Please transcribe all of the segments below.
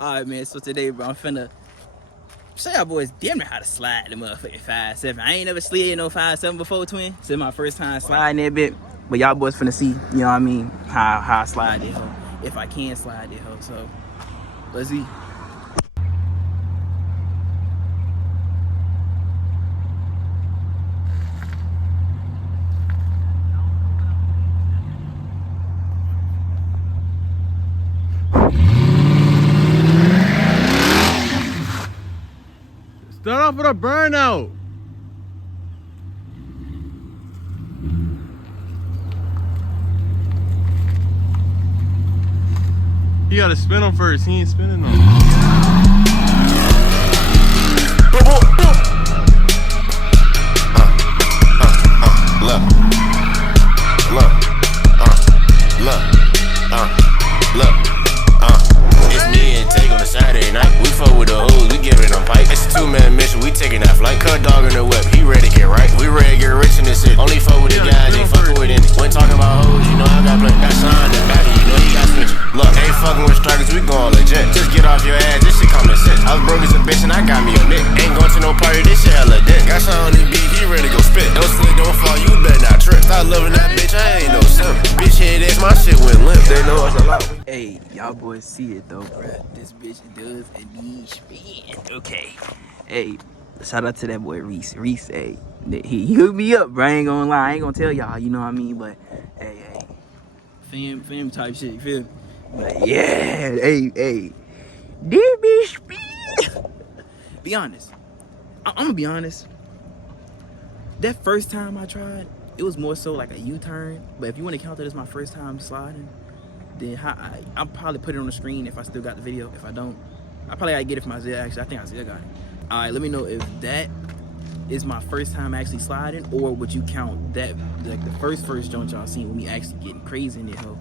Alright, man, so today, bro, I'm finna show y'all boys damn near how to slide the motherfucking 5.7. I ain't never slid no 5.7 before, twin. This is my first time sliding that bit. But y'all boys finna see, you know what I mean, how I slide that hoe. If I can slide that hoe, so let's see. Start off with a burnout. You gotta spin them first. He ain't spinning them. It's me and Take on a Saturday night. We fuck with the hoes, we giving them pipe. It's a two-man mission, we taking that flight. Cut dog in the whip, he ready to get right. We ready to get rich in this city. Only fuck with the guys, ain't fucking with any. When talking about hoes, you know I got plenty. Got signed the back, you know he got switch. Look, ain't fucking with strikers, we gon' legit. Just get off your ass, this shit common sense. I was broke as a bitch and I got me a nick. Ain't going to no party, this shit hella dead. Got shot on this beat, he ready to go spit. Don't slip, don't fall, you better not trip. Stop loving that bitch, I ain't no simp. Bitch head ass, my shit went limp. They know it's a lot. Hey, y'all boys see it though, bruh. This bitch does indeed spin. Okay. Hey, shout out to that boy Reese. Reese, hey, he hooked me up, bro. I ain't gonna lie. I ain't gonna tell y'all, you know what I mean? But, hey. Fam type shit, you feel me? But yeah, hey. This bitch spin. Be honest. I'm gonna be honest. That first time I tried, it was more so like a U-turn. But if you want to count that as my first time sliding, then I'll probably put it on the screen if I still got the video. If I don't, I probably gotta get it from Isaiah. Actually, I think Isaiah got it. All right, let me know if that is my first time actually sliding, or would you count that like the first joint y'all seen with me actually getting crazy in it, hoe?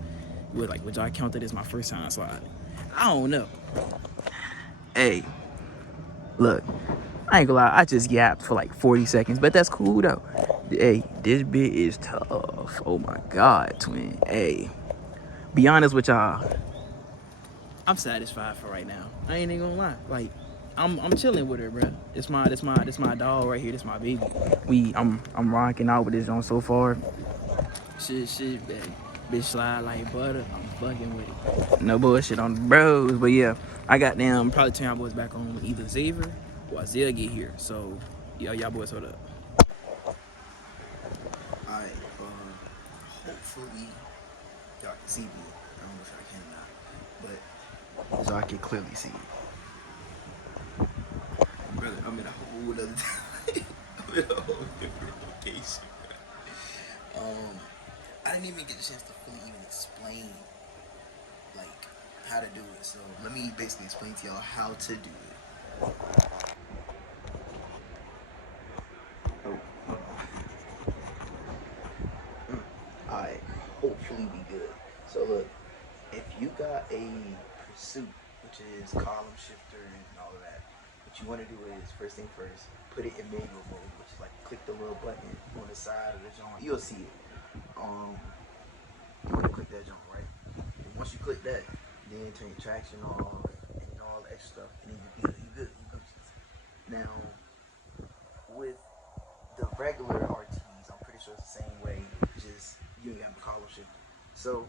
Would y'all count that as my first time sliding? I don't know. Hey, look, I ain't gonna lie, I just yapped for like 40 seconds, but that's cool though. Hey, this bit is tough. Oh my God, twin. Hey. Be honest with y'all, I'm satisfied for right now. I ain't even gonna lie. Like, I'm chilling with her, bro. This my dog right here. This my baby. I'm rocking out with this on so far. Shit, bitch slide like butter. I'm fucking with it. No bullshit on the bros, but yeah, I got them. Probably turn y'all boys back on when either Xavier or Isaiah get here. So, y'all boys hold up. Alright, hopefully y'all can see me. I don't know if I can or not, but so I can clearly see it. Brother, I'm in a whole other I'm in a whole different location. I didn't even get a chance to fully even explain like how to do it. So let me basically explain to y'all how to do it. Alright, hopefully we good. So look, if you got a pursuit, which is column shifter and all of that, what you want to do is, first thing first, put it in manual mode, which is like click the little button on the side of the joint. You'll see it. You want to click that joint, right? And once you click that, then turn your traction on and all the extra stuff, and then you good. Now, with the regular RTs, I'm pretty sure it's the same way, just you ain't got the column shifter. So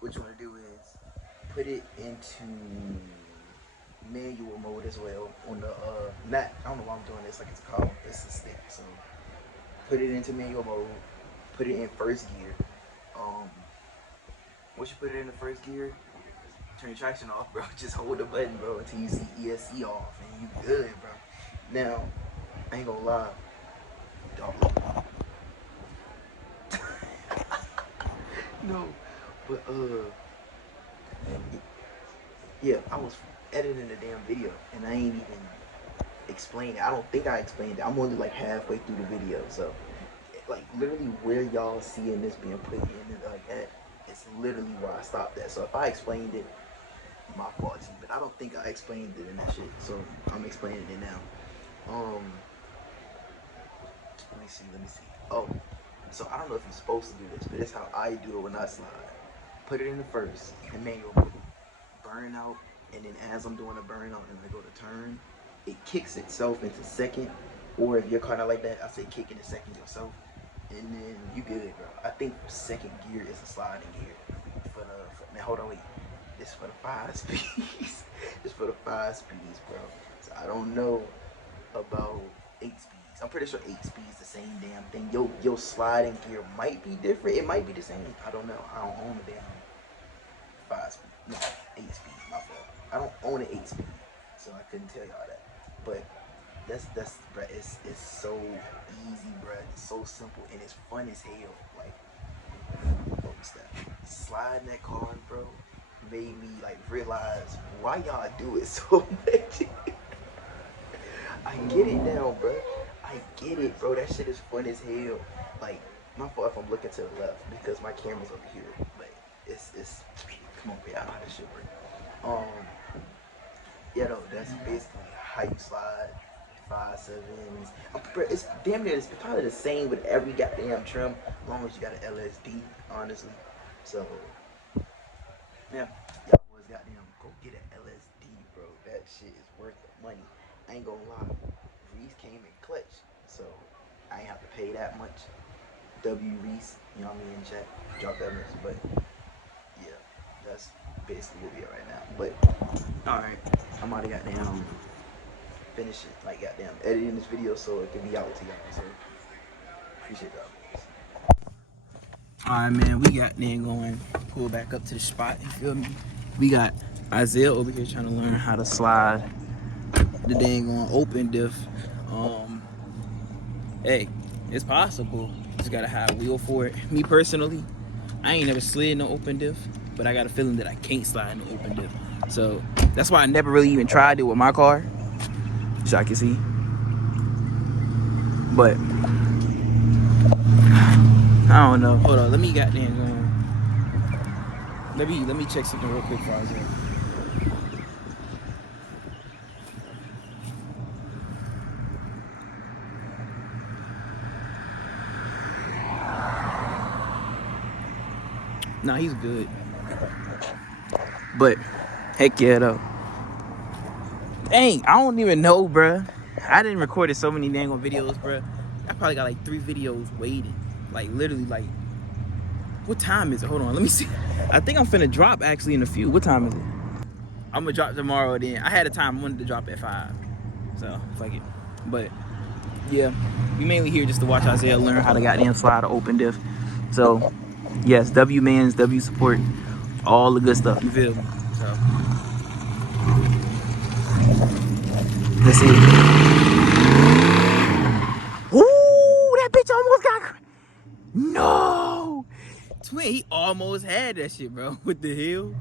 what you want to do is put it into manual mode as well on the not, I don't know why I'm doing this like it's a column, it's a stick. So put it into manual mode, put it in first gear. Once you put it in the first gear, turn your traction off, bro. Just hold the button, bro, until you see ESC off and you good, bro. Now, I ain't gonna lie, dog. No, but yeah, I was editing the damn video and I ain't even explained it. I don't think I explained it. I'm only like halfway through the video, so like literally where y'all seeing this being put in like that, it's literally where I stopped at. So if I explained it, my fault, but I don't think I explained it in that shit. So I'm explaining it now. Let me see. Oh, so I don't know if you're supposed to do this, but it's how I do it when I slide. Put it in the first, in manual mode. Burn out and then as I'm doing a burnout and I go to turn, it kicks itself into second. Or if your car not like that, I say kick into second yourself, and then you good, bro. I think second gear is a sliding gear. Now hold on, wait. This for the 5 speeds. This for the 5 speeds, bro. So I don't know about 8 speeds. I'm pretty sure 8 speeds the same damn thing. Your sliding gear might be different. It might be the same. I don't know. I don't own a damn 5 speed. No, 8 speed. My fault. I don't own an 8 speed, so I couldn't tell y'all that. But that's bro. It's so easy, bro. It's so simple and it's fun as hell. Like, what's that? Sliding that car, bro, made me like realize why y'all do it so much. I get it now, bro. I get it, bro. That shit is fun as hell. Like, my fault if I'm looking to the left because my camera's over here. But it's come on, bro. I know how this shit work. Yeah, though, that's basically how you slide 5.7s. It's damn near, it's probably the same with every goddamn trim, as long as you got an LSD, honestly. So, yeah, y'all boys goddamn go get an LSD, bro. That shit is worth the money. I ain't gonna lie. Reese came in clutch, so I ain't have to pay that much. W Reese, you know what I mean, in chat, drop that message. But yeah, that's basically what we are right now. But alright, I'm already goddamn finish it, like goddamn editing this video so it can be out to y'all. So appreciate y'all. Alright, man, we got then going pull back up to the spot, you feel me? We got Isaiah over here trying to learn how to slide the dang on open diff. Hey, it's possible. Just gotta have a wheel for it. Me personally, I ain't never slid no open diff, but I got a feeling that I can't slide no open diff. So that's why I never really even tried it with my car, as y'all can see. But I don't know. Hold on, let me let me check something real quick for Isaiah. Nah, he's good. But heck yeah, though. Dang, I don't even know, bruh. I didn't record so many dang on videos, bruh. I probably got like 3 videos waiting. Like literally, like, what time is it? Hold on, let me see. I think I'm finna drop actually in a few. What time is it? I'm gonna drop tomorrow then. I had a time I wanted to drop at 5. So fuck it. But yeah, we mainly here just to watch Isaiah learn how to goddamn slide or open diff. So yes, W mans, W support, all the good stuff. You feel me? So let's see. Ooh, that bitch almost got. No, twin, he almost had that shit, bro. What the hell?